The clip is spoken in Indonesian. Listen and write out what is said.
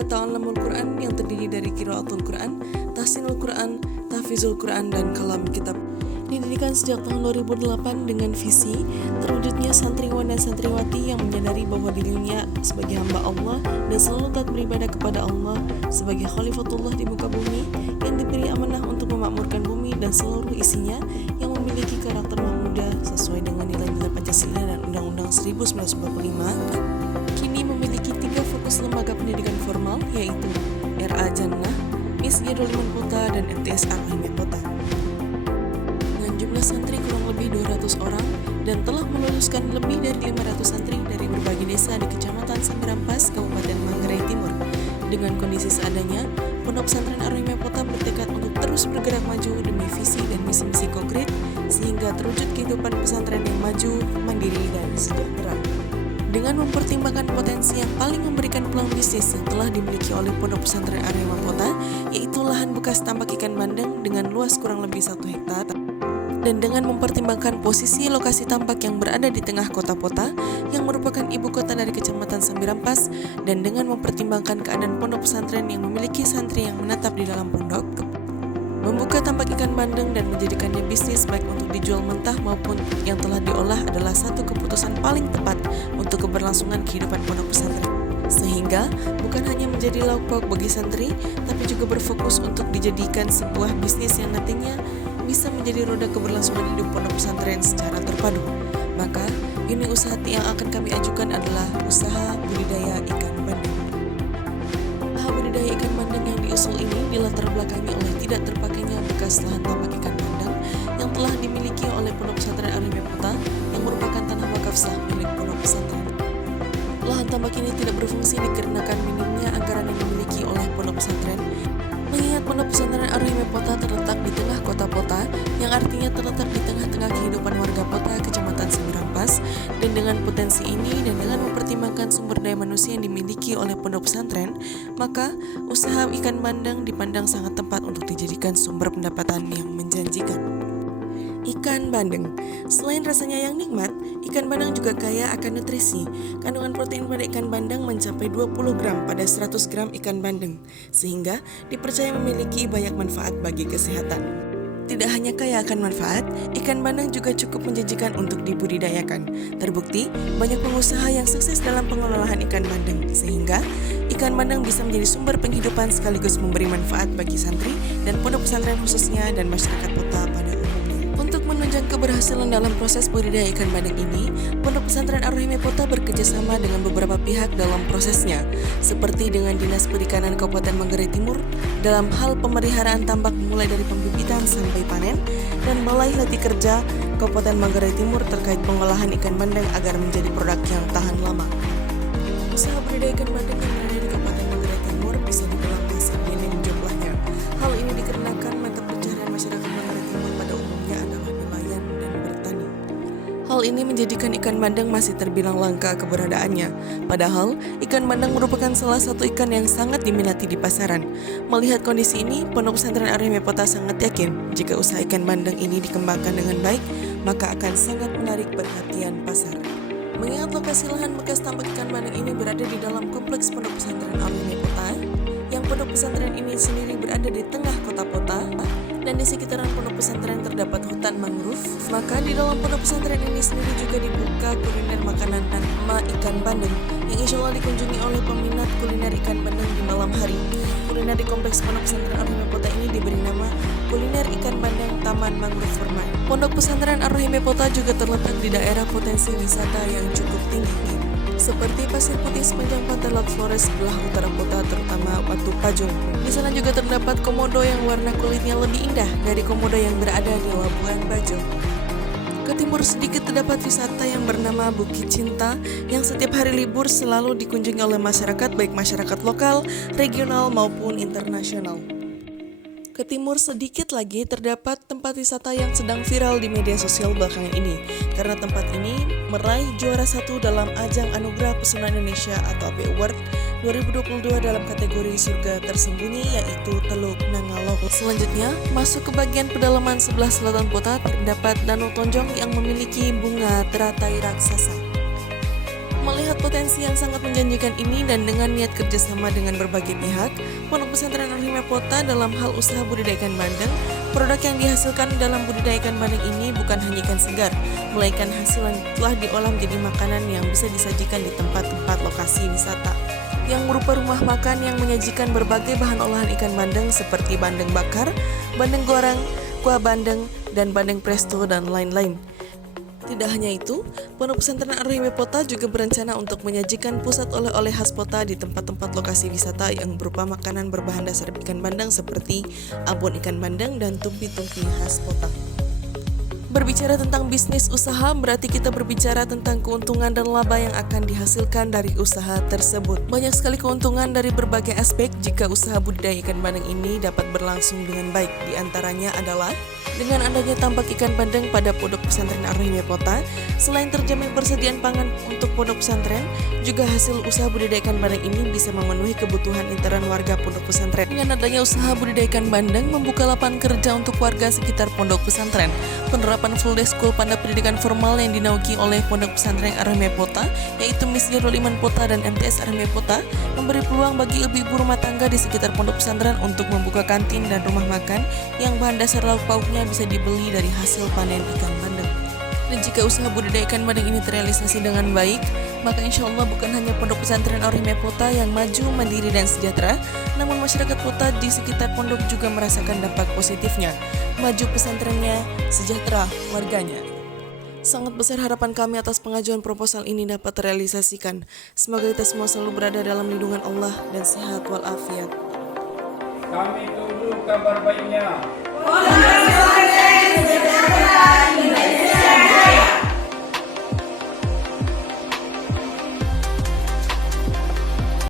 Lembaga Ta'alumul Quran yang terdiri dari Qiraatul Quran, Tahsinul Quran, Tahfizul Quran, dan Kalam Kitab. Didirikan sejak tahun 2008 dengan visi terwujudnya santriwan dan santriwati yang menyadari bahwa dirinya sebagai hamba Allah dan selalu taat beribadah kepada Allah sebagai Khalifatullah di muka bumi yang diberi amanah untuk memakmurkan bumi dan seluruh isinya, yang memiliki karakter mahmuda sesuai dengan nilai-nilai Pancasila dan Undang-Undang 1945, kini memiliki 3 fokus lembaga pendidikan formal, yaitu RA Jannah, MIS Darul Iman Pota, dan MTS Ar-Rahimah Pota. Jumlah santri kurang lebih 200 orang dan telah meluluskan lebih dari 500 santri dari berbagai desa di Kecamatan Samirampas, Kabupaten Manggarai Timur. Dengan kondisi seadanya, Pondok Pesantren Ar-Rahimah Pota bertekad untuk terus bergerak maju demi visi dan misi-misi konkret sehingga terwujud kehidupan pesantren yang maju, mandiri, dan sejahtera. Dengan mempertimbangkan potensi yang paling memberikan peluang bisnis yang telah dimiliki oleh Pondok Pesantren Ar-Rahimah Pota, yaitu lahan bekas tambak ikan bandeng dengan luas kurang lebih 1 hektar, dan dengan mempertimbangkan posisi lokasi tambak yang berada di tengah kota Pota yang merupakan ibu kota dari Kecamatan Samirampas, dan dengan mempertimbangkan keadaan pondok pesantren yang memiliki santri yang menetap di dalam pondok, membuka tambak ikan bandeng dan menjadikannya bisnis baik untuk dijual mentah maupun yang telah diolah adalah satu keputusan paling tepat untuk keberlangsungan kehidupan pondok pesantren. Sehingga bukan hanya menjadi lauk pauk bagi santri, tapi juga berfokus untuk dijadikan sebuah bisnis yang nantinya bisa menjadi roda keberlangsungan hidup pondok pesantren secara terpadu. Maka, unit usaha yang akan kami ajukan adalah usaha budidaya ikan bandeng. Usaha budidaya ikan bandeng yang diusul ini dilatar belakangi oleh tidak terpakainya bekas lahan tambak ikan bandeng yang telah dimiliki oleh Pondok Pesantren Ar-Rahimah Pota yang merupakan tanah wakaf sah milik pondok pesantren. Lahan tambak ini tidak berfungsi dikarenakan minimnya anggaran yang dimiliki oleh pondok pesantren. Mengingat Pondok Pesantren Ar-Rahimah Pota terletak di tengah kota Pota, yang artinya terletak di tengah-tengah kehidupan warga Pota, Kecamatan Samirampas, dan dengan potensi ini dan dengan mempertimbangkan sumber daya manusia yang dimiliki oleh pondok pesantren, maka usaha ikan bandeng dipandang sangat tepat untuk dijadikan sumber pendapatan yang menjanjikan. Ikan bandeng, selain rasanya yang nikmat, ikan bandeng juga kaya akan nutrisi. Kandungan protein pada ikan bandeng mencapai 20 gram pada 100 gram ikan bandeng, sehingga dipercaya memiliki banyak manfaat bagi kesehatan. Tidak hanya kaya akan manfaat, ikan bandeng juga cukup menjanjikan untuk dibudidayakan. Terbukti, banyak pengusaha yang sukses dalam pengelolaan ikan bandeng, sehingga ikan bandeng bisa menjadi sumber penghidupan sekaligus memberi manfaat bagi santri dan pondok pesantren khususnya dan masyarakat Pota pada umumnya. Untuk menunjang keberhasilan dalam proses budidaya ikan bandeng ini, Pondok Pesantren Ar-Rahimah Pota bekerjasama dengan beberapa pihak dalam prosesnya, seperti dengan Dinas Perikanan Kabupaten Manggarai Timur dalam hal pemeliharaan tambak mulai dari pembibitan sampai panen, dan Balai Lati Kerja Kabupaten Manggarai Timur terkait pengolahan ikan bandeng agar menjadi produk yang tahan lama. Usaha budidaya ikan bandeng yang berada di Kabupaten Manggarai Timur bisa dibilang masih minim jumlahnya. Hal ini dikarenakan mata pencaharian masyarakat Manggarai Timur pada umumnya adalah nelayan dan bertani. Hal ini menjadikan ikan bandeng masih terbilang langka keberadaannya. Padahal, ikan bandeng merupakan salah satu ikan yang sangat diminati di pasaran. Melihat kondisi ini, Pondok Pesantren Ar-Rahimah Pota sangat yakin jika usaha ikan bandeng ini dikembangkan dengan baik, maka akan sangat menarik perhatian pasar. Mengingat lokasi lahan bekas tambak ikan bandeng ini berada di dalam kompleks Pondok Pesantren Ar-Rahimah Pota, yang pondok pesantren ini sendiri berada di tengah kota Pota, dan di sekitaran pondok pesantren terdapat hutan mangrove, maka di dalam pondok pesantren ini sendiri juga dibuka kuliner makanan dan emak ikan bandeng yang insya Allah dikunjungi oleh peminat kuliner ikan bandeng di malam hari. Kuliner di kompleks Pondok Pesantren Ar-Rahimah Pota ini diberi nama Kuliner Ikan Bandeng Taman Mangrove Permai. Pondok Pesantren Ar-Rahimah Pota juga terletak di daerah potensi wisata yang cukup tinggi, seperti Pasir Putih sepanjang pantai Laut Flores sebelah utara kota, terutama Watu Pajong. Di sana juga terdapat komodo yang warna kulitnya lebih indah dari komodo yang berada di Labuan Bajo. Ke timur sedikit terdapat wisata yang bernama Bukit Cinta yang setiap hari libur selalu dikunjungi oleh masyarakat, baik masyarakat lokal, regional maupun internasional. Ke timur sedikit lagi terdapat tempat wisata yang sedang viral di media sosial belakangan ini, karena tempat ini meraih juara 1 dalam ajang Anugerah Pesona Indonesia atau AP Award 2022 dalam kategori surga tersembunyi, yaitu Teluk Nangalok. Selanjutnya, masuk ke bagian pedalaman sebelah selatan kota terdapat Danau Tonjong yang memiliki bunga teratai raksasa. Melihat potensi yang sangat menjanjikan ini dan dengan niat kerjasama dengan berbagai pihak, Pondok Pesantren Ar-Himayah dalam hal usaha budidaya ikan bandeng, produk yang dihasilkan dalam budidaya ikan bandeng ini bukan hanya ikan segar, melainkan hasil yang telah diolah menjadi makanan yang bisa disajikan di tempat-tempat lokasi wisata, yang berupa rumah makan yang menyajikan berbagai bahan olahan ikan bandeng seperti bandeng bakar, bandeng goreng, kuah bandeng, dan bandeng presto, dan lain-lain. Tidak hanya itu, Pondok Pesantren Ar-Himayah juga berencana untuk menyajikan pusat oleh-oleh khas Pota di tempat-tempat lokasi wisata yang berupa makanan berbahan dasar ikan bandeng seperti abon ikan bandeng dan tumpi-tumpi khas Pota. Berbicara tentang bisnis usaha berarti kita berbicara tentang keuntungan dan laba yang akan dihasilkan dari usaha tersebut. Banyak sekali keuntungan dari berbagai aspek jika usaha budidaya ikan bandeng ini dapat berlangsung dengan baik. Di antaranya adalah dengan adanya tambak ikan bandeng pada Pondok Pesantren Ar-Himayah, selain terjamin persediaan pangan untuk pondok pesantren, juga hasil usaha budidaya ikan bandeng ini bisa memenuhi kebutuhan intern warga pondok pesantren. Dengan adanya usaha budidaya ikan bandeng membuka lapangan kerja untuk warga sekitar pondok pesantren. Penerapan full day school pada pendidikan formal yang dinaungi oleh Pondok Pesantren Ar-Himayah, yaitu Misgirul Iman Pota dan MTS Ar-Himayah, memberi peluang bagi ibu-ibu rumah tangga di sekitar pondok pesantren untuk membuka kantin dan rumah makan yang bahan dasar lauk pauknya bisa dibeli dari hasil panen ikan bandeng. Dan jika usaha budidaya ikan bandeng ini terrealisasi dengan baik, maka insya Allah bukan hanya Pondok Pesantren Ar-Himayah yang maju, mandiri, dan sejahtera, namun masyarakat kota di sekitar pondok juga merasakan dampak positifnya. Maju pesantrennya, sejahtera warganya. Sangat besar harapan kami atas pengajuan proposal ini dapat terrealisasikan. Semoga kita semua selalu berada dalam lindungan Allah dan sehat walafiat. Kami tunggu kabar baiknya.